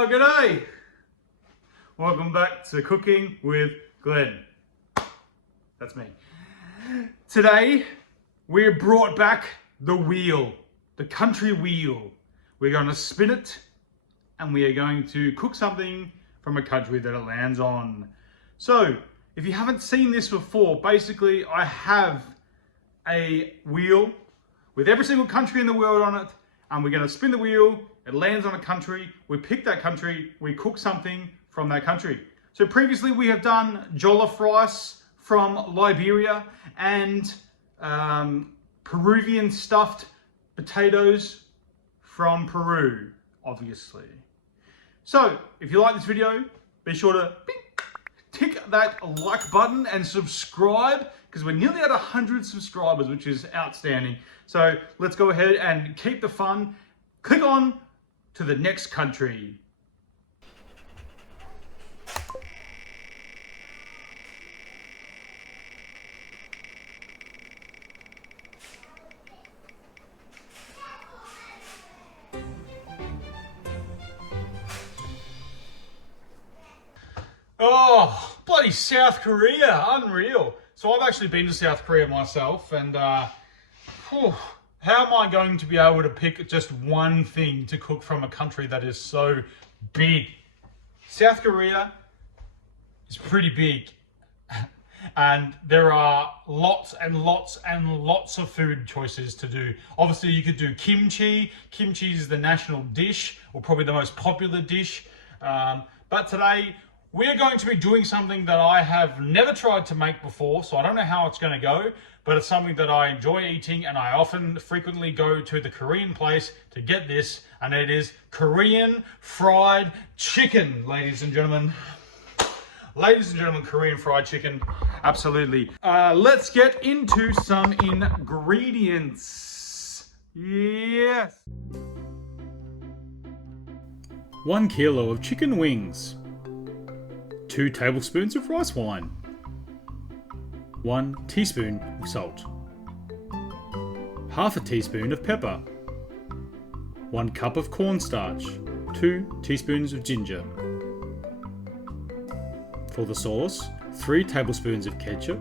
Oh, g'day! Welcome back to Cooking with Glenn. That's me. Today, we're brought back the wheel, the country wheel. We're going to spin it and we are going to cook something from a country that it lands on. So, if you haven't seen this before, basically I have a wheel with every single country in the world on it, and we're going to spin the wheel. It lands on a country, we pick that country, we cook something from that country. So previously we have done jollof rice from Liberia and Peruvian stuffed potatoes from Peru, obviously. So if you like this video, be sure to tick that like button and subscribe, because we're nearly at 100 subscribers, which is outstanding. So let's go ahead and keep the fun. Click on to the next country. Oh, bloody South Korea, unreal. So I've actually been to South Korea myself, and how am I going to be able to pick just one thing to cook from a country that is so big? South Korea is pretty big, and there are lots and lots and lots of food choices to do. Obviously, you could do kimchi. Kimchi is the national dish, or probably the most popular dish. But today, we're going to be doing something that I have never tried to make before, so I don't know how it's going to go, but it's something that I enjoy eating, and I frequently go to the Korean place to get this, and it is Korean fried chicken, ladies and gentlemen. Ladies and gentlemen, Korean fried chicken, absolutely. Let's get into some ingredients. Yes. 1 kilo of chicken wings. 2 tablespoons of rice wine, 1 teaspoon of salt, half a teaspoon of pepper, 1 cup of cornstarch, 2 teaspoons of ginger. For the sauce, 3 tablespoons of ketchup,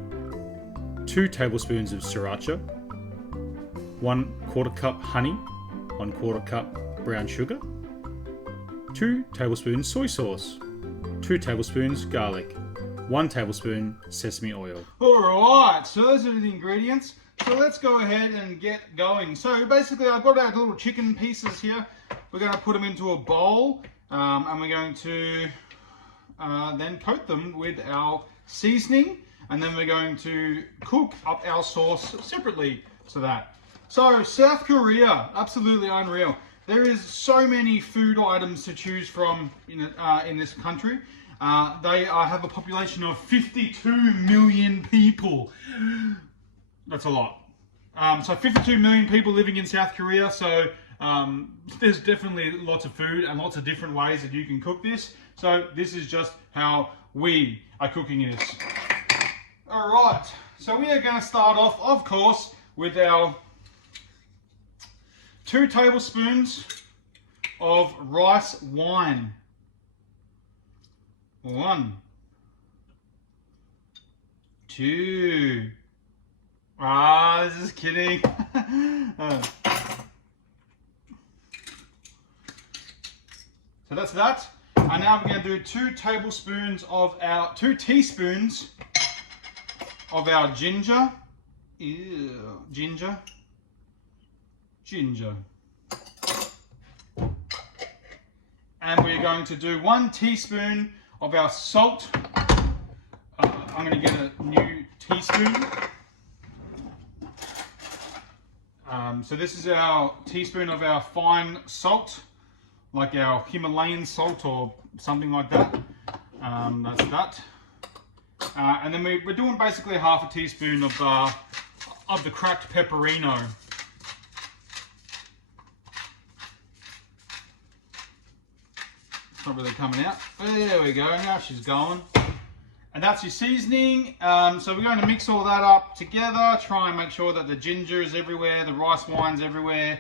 2 tablespoons of sriracha, 1/4 cup honey, 1/4 cup brown sugar, 2 tablespoons soy sauce, 2 tablespoons garlic, 1 tablespoon sesame oil. Alright, so those are the ingredients. So let's go ahead and get going. So basically I've got our little chicken pieces here. We're going to put them into a bowl, and we're going to then coat them with our seasoning, and then we're going to cook up our sauce separately to that. So South Korea, absolutely unreal. There is so many food items to choose from in this country. They have a population of 52 million people. That's a lot. So 52 million people living in South Korea. So there's definitely lots of food and lots of different ways that you can cook this. So this is just how we are cooking this. All right. So we are going to start off, of course, with our 2 tablespoons of rice wine. 1, 2. This is kidding. So that's that. And now we're going to do 2 teaspoons of our ginger. Ew, ginger. And we're going to do 1 teaspoon of our salt. I'm going to get a new teaspoon. So this is our teaspoon of our fine salt, like our Himalayan salt or something like that. That's that. And then we're doing basically half a teaspoon of the cracked pepperino. Not really coming out. There we go, now she's going. And that's your seasoning. So we're going to mix all that up together, try and make sure that the ginger is everywhere, the rice wine's everywhere,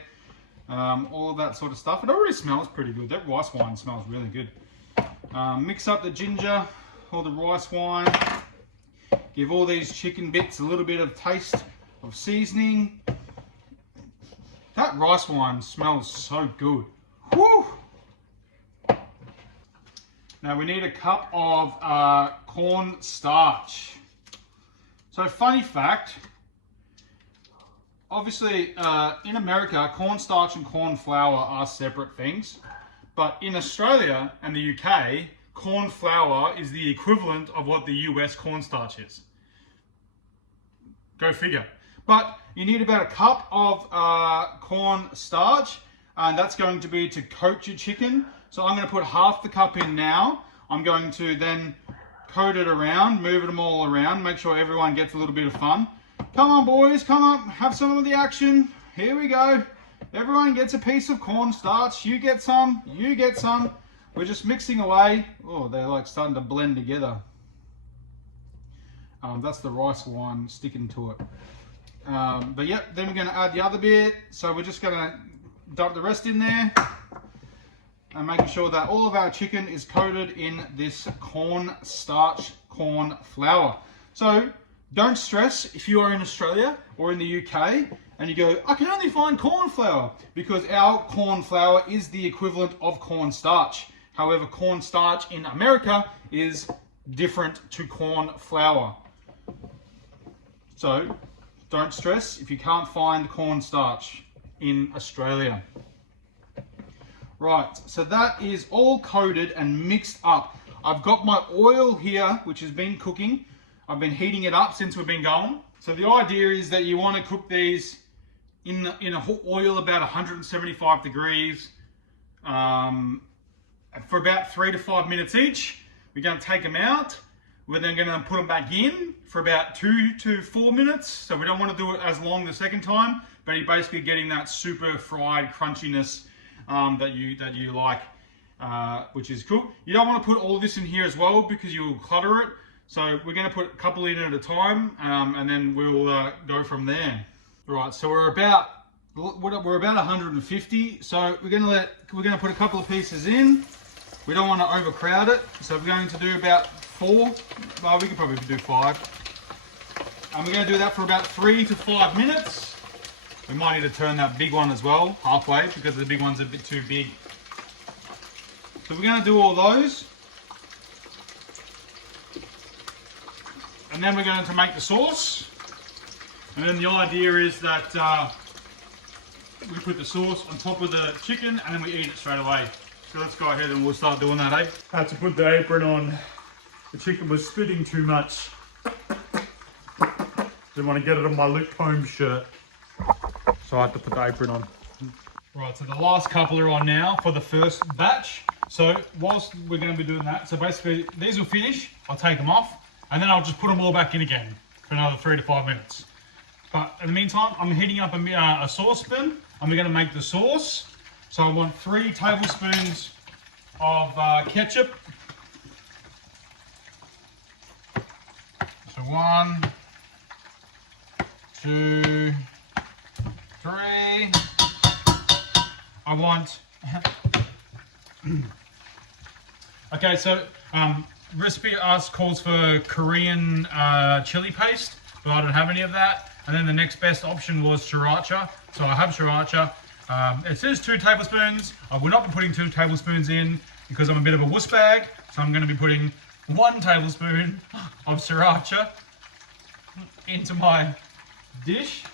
all of that sort of stuff. It already smells pretty good. That rice wine smells really good. Mix up the ginger, all the rice wine. Give all these chicken bits a little bit of taste of seasoning. That rice wine smells so good. Woo! Now we need a cup of corn starch. So funny fact, obviously in America, cornstarch and corn flour are separate things. But in Australia and the UK, corn flour is the equivalent of what the US cornstarch is. Go figure. But you need about a cup of corn starch, and that's going to be to coat your chicken. So I'm going to put half the cup in now. I'm going to then coat it around, move them all around, make sure everyone gets a little bit of fun. Come on boys, come up, have some of the action. Here we go. Everyone gets a piece of cornstarch. You get some, you get some. We're just mixing away. Oh, they're like starting to blend together. That's the rice wine sticking to it. But yep, then we're going to add the other bit. So we're just going to dump the rest in there. And making sure that all of our chicken is coated in this cornstarch, corn flour. So don't stress if you are in Australia or in the UK and you go, I can only find corn flour, because our corn flour is the equivalent of cornstarch. However, cornstarch in America is different to corn flour. So don't stress if you can't find cornstarch in Australia. Right, so that is all coated and mixed up. I've got my oil here, which has been cooking. I've been heating it up since we've been going. So the idea is that you want to cook these in a hot oil about 175 degrees for about 3 to 5 minutes each. We're going to take them out. We're then going to put them back in for about 2 to 4 minutes. So we don't want to do it as long the second time, but you're basically getting that super fried crunchiness that you like, which is cool. You don't want to put all this in here as well because you will clutter it. So we're going to put a couple in at a time, and then we'll go from there. Right, so we're about 150. So we're going to put a couple of pieces in. We don't want to overcrowd it, so we're going to do about 4. Well, we could probably do 5. And we're going to do that for about 3 to 5 minutes. We might need to turn that big one as well, halfway, because the big one's a bit too big. So we're going to do all those. And then we're going to make the sauce. And then the idea is that we put the sauce on top of the chicken and then we eat it straight away. So let's go ahead and we'll start doing that, eh? I had to put the apron on. The chicken was spitting too much. Didn't want to get it on my Luke Combs shirt. So I had to put the apron on. Right, so the last couple are on now for the first batch. So whilst we're going to be doing that, so basically these will finish, I'll take them off, and then I'll just put them all back in again for another 3 to 5 minutes. But in the meantime, I'm heating up a saucepan, and we're going to make the sauce. So I want 3 tablespoons of ketchup. So 1, 2, 3. I want. Okay, so recipe calls for Korean chili paste, but I don't have any of that. And then the next best option was sriracha. So I have sriracha. It says 2 tablespoons. I will not be putting 2 tablespoons in because I'm a bit of a wuss bag. So I'm going to be putting 1 tablespoon of sriracha into my dish.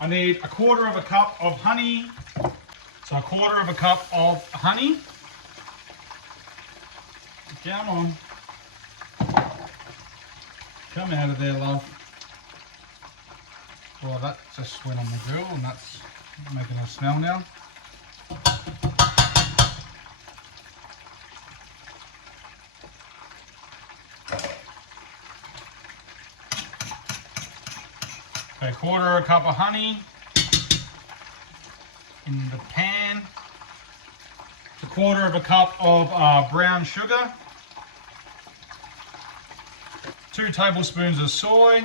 I need 1/4 cup of honey. So 1/4 cup of honey. Come on. Come out of there, love. Well, that just went on the grill and that's making a smell now. Okay, 1/4 cup of honey in the pan. 1/4 cup of brown sugar. 2 tablespoons of soy.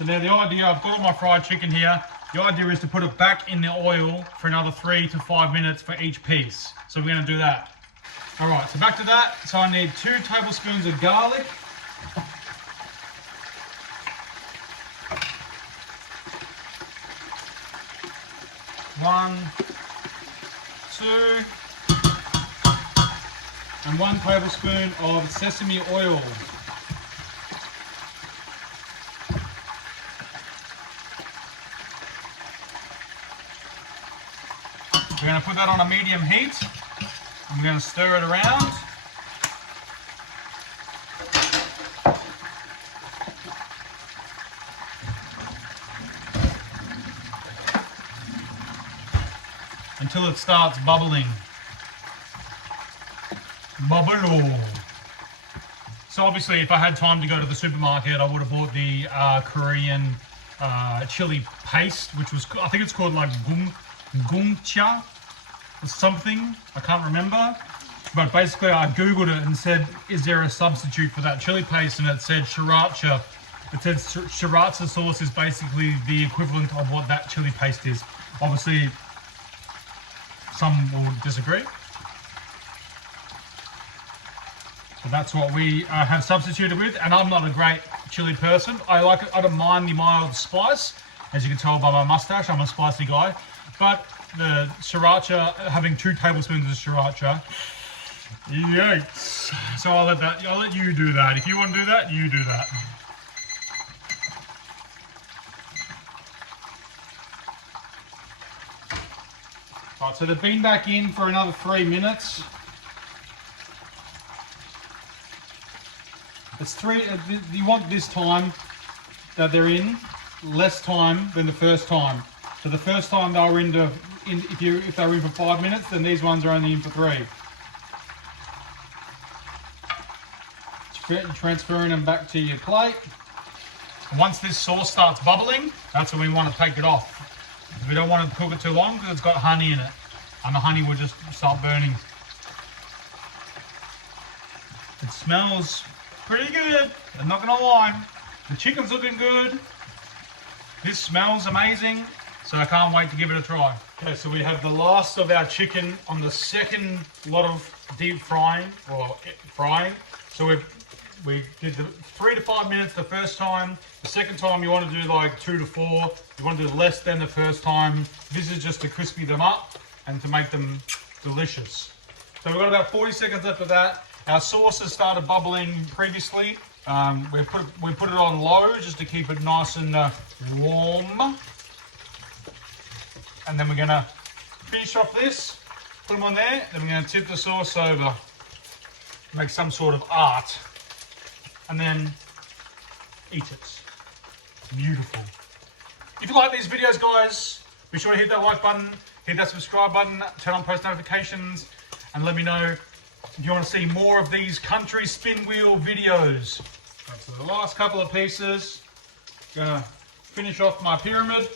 So now the idea, I've got all my fried chicken here. The idea is to put it back in the oil for another 3 to 5 minutes for each piece. So we're going to do that. All right, so back to that. So I need 2 tablespoons of garlic. One, 2, and 1 tablespoon of sesame oil. We're going to put that on a medium heat. I'm going to stir it around. Until it starts bubbling. Bubble. So obviously if I had time to go to the supermarket, I would have bought the Korean chili paste, which was, I think it's called like gumcha or something. I can't remember. But basically I googled it and said, is there a substitute for that chili paste? And it said sriracha. It said sriracha sauce is basically the equivalent of what that chili paste is. Obviously, some will disagree. So that's what we have substituted with, and I'm not a great chili person. I don't mind the mild spice. As you can tell by my mustache, I'm a spicy guy. But the sriracha, having 2 tablespoons of sriracha, yikes. So I'll let you do that. If you want to do that, you do that. Right, so they've been back in for another 3 minutes. It's 3. You want this time that they're in less time than the first time. So the first time they were if they were in for 5 minutes, then these ones are only in for 3. Transferring them back to your plate. And once this sauce starts bubbling, that's when we want to take it off. We don't want to cook it too long because it's got honey in it, and the honey will just start burning. It smells pretty good, I'm not gonna lie. The chicken's looking good. This smells amazing, so I can't wait to give it a try. Okay, so we have the last of our chicken on the second lot of deep frying, or frying. So we did the 3 to 5 minutes the first time. The second time you want to do like 2 to 4. You want to do less than the first time. This is just to crispy them up and to make them delicious. So we've got about 40 seconds left of that. Our sauce has started bubbling previously. We put it on low just to keep it nice and warm. And then we're going to finish off this, put them on there, then we're going to tip the sauce over, make some sort of art, and then eat it. Beautiful. If you like these videos, guys, be sure to hit that like button, hit that subscribe button, turn on post notifications, and let me know if you want to see more of these country spin wheel videos. Right, so the last couple of pieces, gonna finish off my pyramid.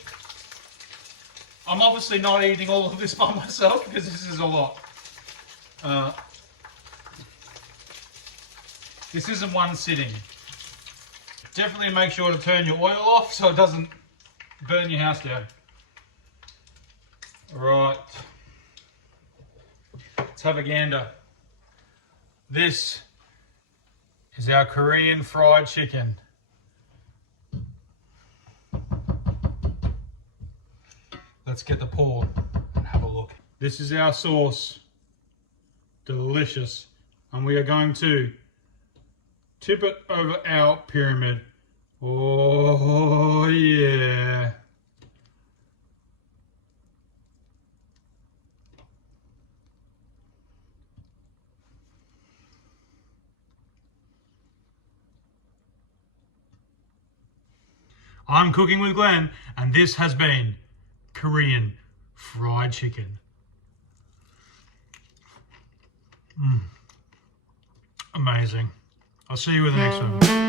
I'm obviously not eating all of this by myself because this is a lot. This isn't one sitting. Definitely make sure to turn your oil off so it doesn't burn your house down. Right. Let's have a gander. This is our Korean fried chicken. Let's get the pour and have a look. This is our sauce. Delicious. And we are going to tip it over our pyramid. Oh yeah. I'm Cooking with Glenn, and this has been Korean fried chicken. Amazing. I'll see you with the next one.